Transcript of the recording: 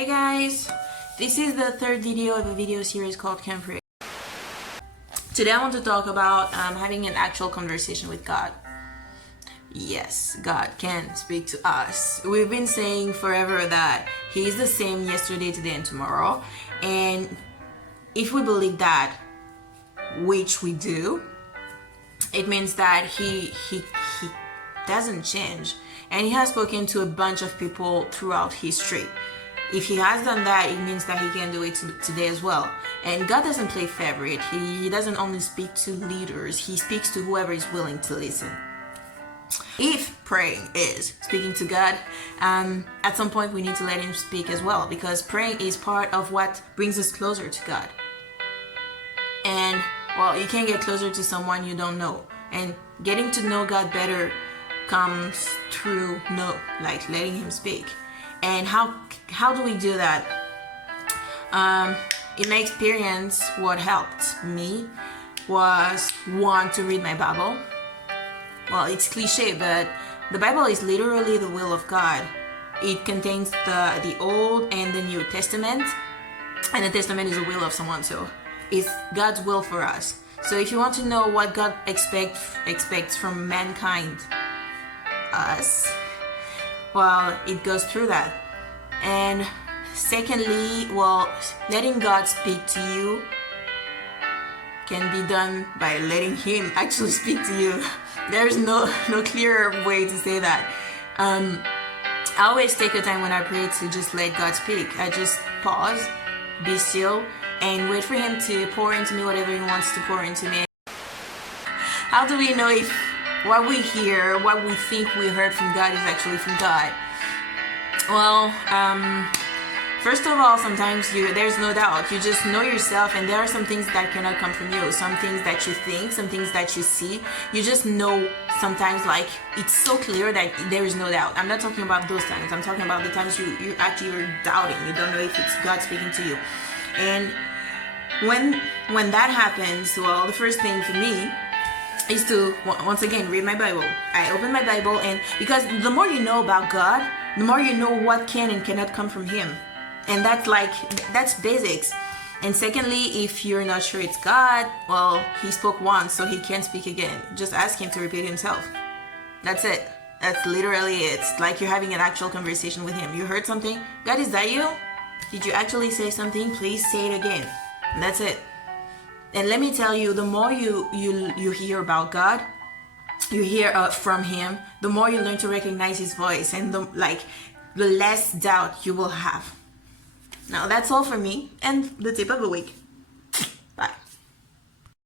Hey guys, this is the third video of a video series called Converse. Today I want to talk about having an actual conversation with God. Yes, God can speak to us. We've been saying forever that He's the same yesterday, today, and tomorrow. And if we believe that, which we do, it means that He doesn't change. And He has spoken to a bunch of people throughout history. If He has done that, it means that He can do it today as well. And God doesn't play favorite. He doesn't only speak to leaders. He speaks to whoever is willing to listen. If praying is speaking to God, at some point we need to let Him speak as well, because praying is part of what brings us closer to God. And well, you can't get closer to someone you don't know. And getting to know God better comes through letting Him speak. And how do we do that? In my experience, what helped me was to read my Bible. Well, it's cliche, but the Bible is literally the will of God. It contains the Old and the New Testament, and the Testament is the will of someone, so it's God's will for us. So if you want to know what God expects from mankind, us, well, it goes through that. And secondly, well, letting God speak to you can be done by letting Him actually speak to you. There's no clearer way to say that. I always take a time when I pray to just let God speak. I just pause, be still, and wait for Him to pour into me whatever He wants to pour into me. How do we know if what we hear, what we think we heard from God is actually from God? Well, first of all, sometimes there's no doubt. You just know yourself, and there are some things that cannot come from you. Some things that you think, some things that you see. You just know sometimes, like, it's so clear that there is no doubt. I'm not talking about those times. I'm talking about the times you're doubting. You don't know if it's God speaking to you. And when that happens, well, the first thing for me is to, once again, read my Bible. I open my Bible, and because the more you know about God, the more you know what can and cannot come from Him. And that's basics. And secondly, if you're not sure it's God, well, He spoke once, so He can't speak again. Just ask Him to repeat Himself. That's it. That's literally it. It's like you're having an actual conversation with Him. You heard something? God, is that you? Did you actually say something? Please say it again. And that's it. And let me tell you, the more you hear about God, you hear from Him, the more you learn to recognize His voice, and the less doubt you will have. Now that's all for me, and the tip of the week.